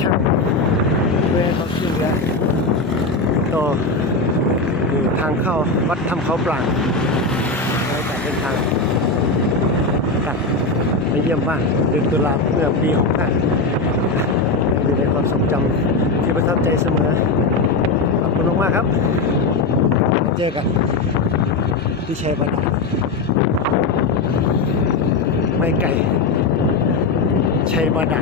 ช่เเขาช่วยเต่อยู่ทางเข้าวัดทำเขาปลางแล้วจากเป็นทางกับไปเยี่ยมบ้านเดือนตุลาเมื่อปีหกห้าอยู่ในความทรงจำที่ประทับใจเสมอขอบคุณมากครับ เจอกันที่เชยบาดาไม่ไกลชัยบาดา